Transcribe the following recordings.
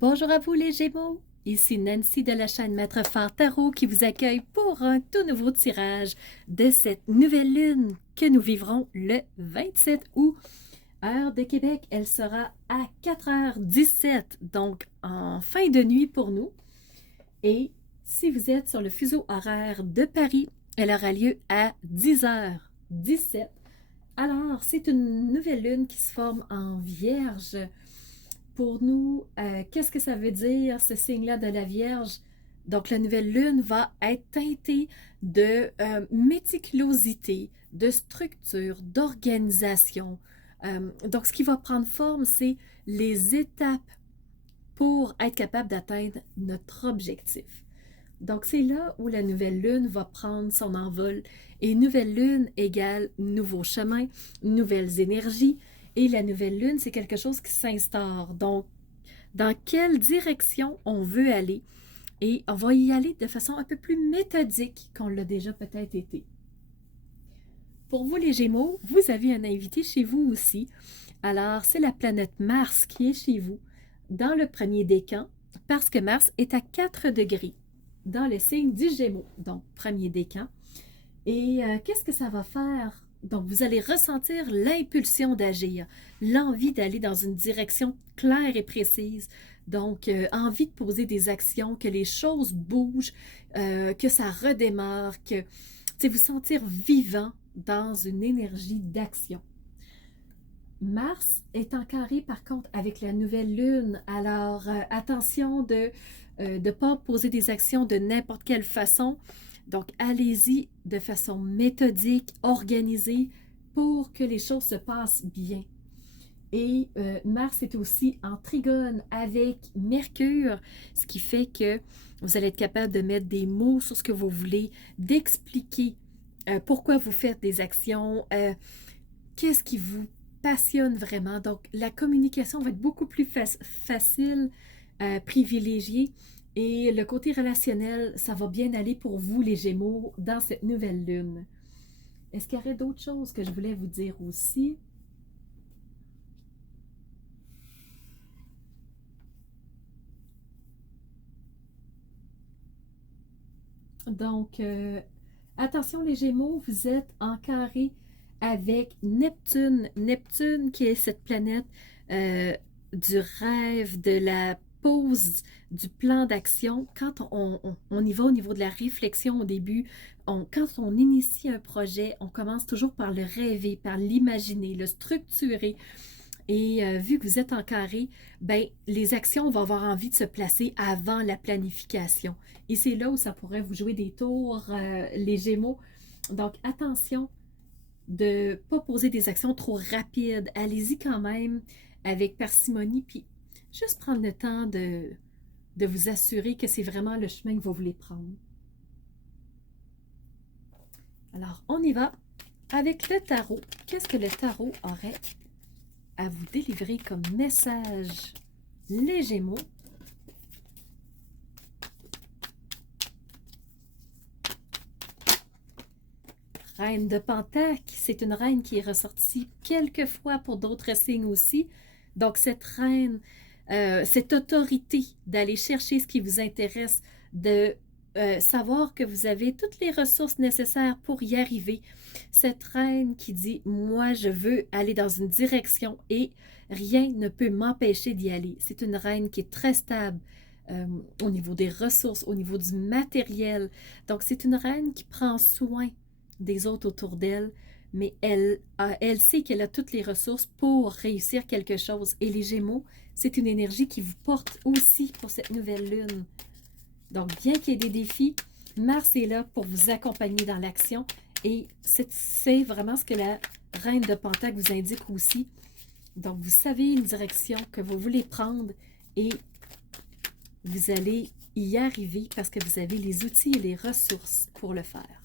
Bonjour à vous les Gémeaux, ici Nancy de la chaîne Maître Phare Tarot qui vous accueille pour un tout nouveau tirage de cette nouvelle lune que nous vivrons le 27 août. Heure de Québec, elle sera à 4h17, donc en fin de nuit pour nous. Et si vous êtes sur le fuseau horaire de Paris, elle aura lieu à 10h17. Alors, c'est une nouvelle lune qui se forme en Vierge. Pour nous, qu'est-ce que ça veut dire, ce signe-là de la Vierge? Donc, la nouvelle lune va être teintée de méticulosité, de structure, d'organisation. Donc, ce qui va prendre forme, c'est les étapes pour être capable d'atteindre notre objectif. Donc, c'est là où la nouvelle lune va prendre son envol. Et nouvelle lune égale nouveau chemin, nouvelles énergies. Et la nouvelle lune, c'est quelque chose qui s'instaure. Donc, dans quelle direction on veut aller? Et on va y aller de façon un peu plus méthodique qu'on l'a déjà peut-être été. Pour vous les Gémeaux, vous avez un invité chez vous aussi. Alors, c'est la planète Mars qui est chez vous, dans le premier décan, parce que Mars est à 4 degrés dans le signe du Gémeaux, donc premier décan. Et qu'est-ce que ça va faire? Donc, vous allez ressentir l'impulsion d'agir, l'envie d'aller dans une direction claire et précise. Donc, envie de poser des actions, que les choses bougent, que ça redémarre, que vous sentir vivant dans une énergie d'action. Mars est en carré, par contre, avec la nouvelle lune. Alors, attention de ne pas poser des actions de n'importe quelle façon. Donc, allez-y de façon méthodique, organisée, pour que les choses se passent bien. Et Mars est aussi en trigone avec Mercure, ce qui fait que vous allez être capable de mettre des mots sur ce que vous voulez, d'expliquer pourquoi vous faites des actions, qu'est-ce qui vous passionne vraiment. Donc, la communication va être beaucoup plus facile, privilégiée. Et le côté relationnel, ça va bien aller pour vous, les Gémeaux, dans cette nouvelle lune. Est-ce qu'il y aurait d'autres choses que je voulais vous dire aussi? Donc, attention les Gémeaux, vous êtes en carré avec Neptune. Neptune qui est cette planète du rêve, de la pause, du plan d'action. Quand on y va au niveau de la réflexion au début, quand on initie un projet, on commence toujours par le rêver, par l'imaginer, le structurer. Et vu que vous êtes en carré, ben, les actions vont avoir envie de se placer avant la planification. Et c'est là où ça pourrait vous jouer des tours, les Gémeaux. Donc, attention de ne pas poser des actions trop rapides. Allez-y quand même avec parcimonie, puis juste prendre le temps de vous assurer que c'est vraiment le chemin que vous voulez prendre. Alors, on y va avec le tarot. Qu'est-ce que le tarot aurait à vous délivrer comme message, les Gémeaux? Reine de Pentacle, c'est une reine qui est ressortie quelques fois pour d'autres signes aussi. Donc, cette reine, cette autorité d'aller chercher ce qui vous intéresse, de savoir que vous avez toutes les ressources nécessaires pour y arriver. Cette reine qui dit, moi, je veux aller dans une direction et rien ne peut m'empêcher d'y aller. C'est une reine qui est très stable au niveau des ressources, au niveau du matériel. Donc, c'est une reine qui prend soin des autres autour d'elle, mais elle sait qu'elle a toutes les ressources pour réussir quelque chose. Et les Gémeaux, c'est une énergie qui vous porte aussi pour cette nouvelle lune. Donc, bien qu'il y ait des défis, Mars est là pour vous accompagner dans l'action. Et c'est vraiment ce que la Reine de Pentacle vous indique aussi. Donc, vous savez une direction que vous voulez prendre et vous allez y arriver parce que vous avez les outils et les ressources pour le faire.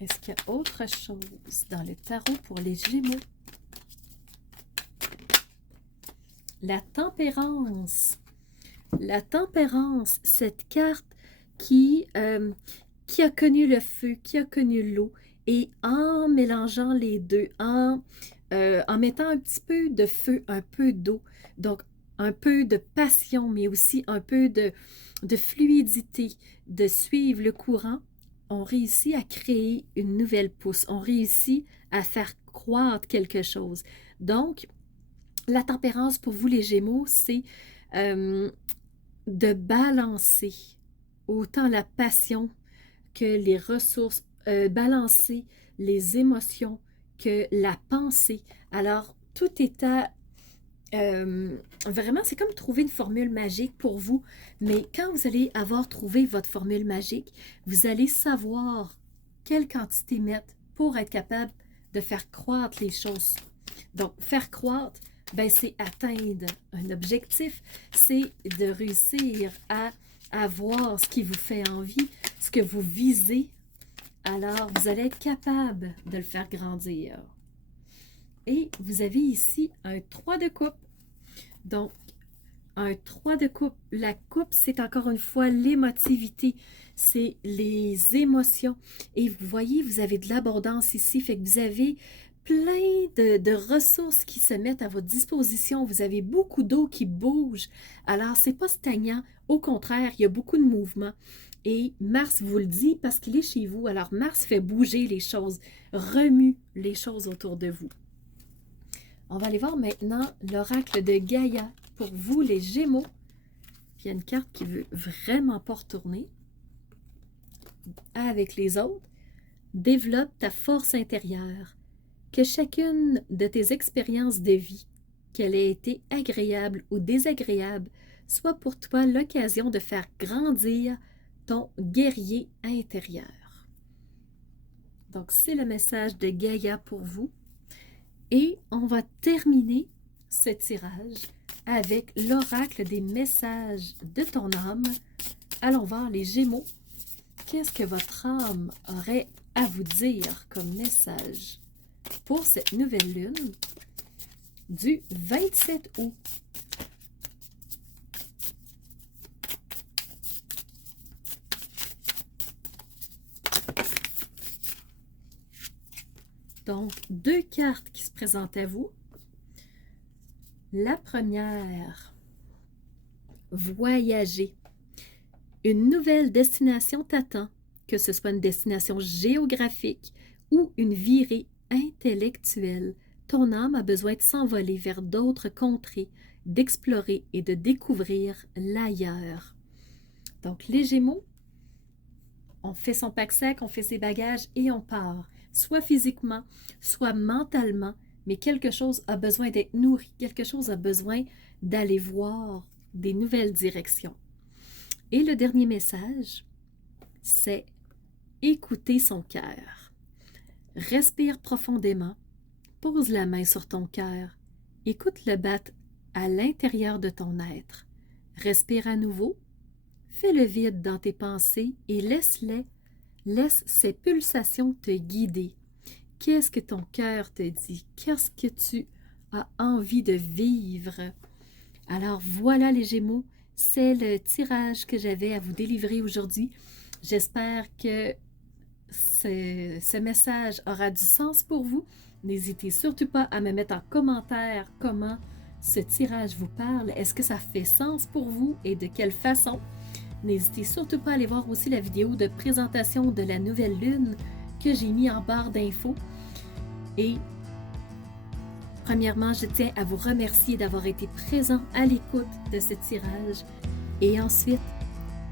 Est-ce qu'il y a autre chose dans le tarot pour les Gémeaux? La tempérance. La tempérance, cette carte qui a connu le feu, qui a connu l'eau, et en mélangeant les deux, en mettant un petit peu de feu, un peu d'eau, donc un peu de passion, mais aussi un peu de fluidité, de suivre le courant, on réussit à créer une nouvelle pousse, on réussit à faire croître quelque chose. Donc, la tempérance pour vous les Gémeaux, c'est de balancer autant la passion que les ressources, balancer les émotions que la pensée. Alors, tout est à... vraiment, c'est comme trouver une formule magique pour vous, mais quand vous allez avoir trouvé votre formule magique, vous allez savoir quelle quantité mettre pour être capable de faire croître les choses. Donc, faire croître, ben, c'est atteindre un objectif, c'est de réussir à avoir ce qui vous fait envie, ce que vous visez. Alors, vous allez être capable de le faire grandir. Et vous avez ici un 3 de coupe. Donc, un 3 de coupe. La coupe, c'est encore une fois l'émotivité. C'est les émotions. Et vous voyez, vous avez de l'abondance ici. Fait que vous avez plein de ressources qui se mettent à votre disposition. Vous avez beaucoup d'eau qui bouge. Alors, c'est pas stagnant. Au contraire, il y a beaucoup de mouvement. Et Mars vous le dit parce qu'il est chez vous. Alors, Mars fait bouger les choses, remue les choses autour de vous. On va aller voir maintenant l'oracle de Gaïa pour vous, les Gémeaux. Puis il y a une carte qui veut vraiment pas retourner. Avec les autres, développe ta force intérieure. Que chacune de tes expériences de vie, qu'elle ait été agréable ou désagréable, soit pour toi l'occasion de faire grandir ton guerrier intérieur. Donc, c'est le message de Gaïa pour vous. Et on va terminer ce tirage avec l'oracle des messages de ton âme. Allons voir les Gémeaux. Qu'est-ce que votre âme aurait à vous dire comme message pour cette nouvelle lune du 27 août? Donc, deux cartes qui se présentent à vous. La première, voyager. Une nouvelle destination t'attend, que ce soit une destination géographique ou une virée intellectuelle. Ton âme a besoin de s'envoler vers d'autres contrées, d'explorer et de découvrir l'ailleurs. Donc, les Gémeaux, on fait son pack-sac, on fait ses bagages et on part. Soit physiquement, soit mentalement, mais quelque chose a besoin d'être nourri, quelque chose a besoin d'aller voir des nouvelles directions. Et le dernier message, c'est écouter son cœur. Respire profondément, pose la main sur ton cœur, écoute-le battre à l'intérieur de ton être. Respire à nouveau, fais le vide dans tes pensées et laisse ces pulsations te guider. Qu'est-ce que ton cœur te dit? Qu'est-ce que tu as envie de vivre? Alors voilà les Gémeaux, c'est le tirage que j'avais à vous délivrer aujourd'hui. J'espère que ce message aura du sens pour vous. N'hésitez surtout pas à me mettre en commentaire comment ce tirage vous parle. Est-ce que ça fait sens pour vous et de quelle façon? N'hésitez surtout pas à aller voir aussi la vidéo de présentation de la nouvelle lune que j'ai mis en barre d'infos. Et premièrement, je tiens à vous remercier d'avoir été présent à l'écoute de ce tirage. Et ensuite,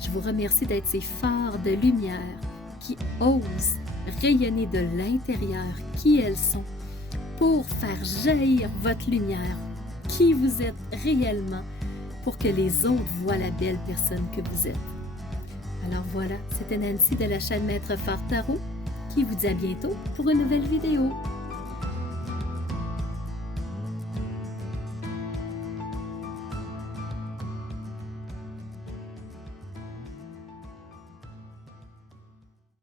je vous remercie d'être ces phares de lumière qui osent rayonner de l'intérieur qui elles sont pour faire jaillir votre lumière, qui vous êtes réellement, pour que les autres voient la belle personne que vous êtes. Alors voilà, c'était Nancy de la chaîne Maître Phare Tarot qui vous dit à bientôt pour une nouvelle vidéo.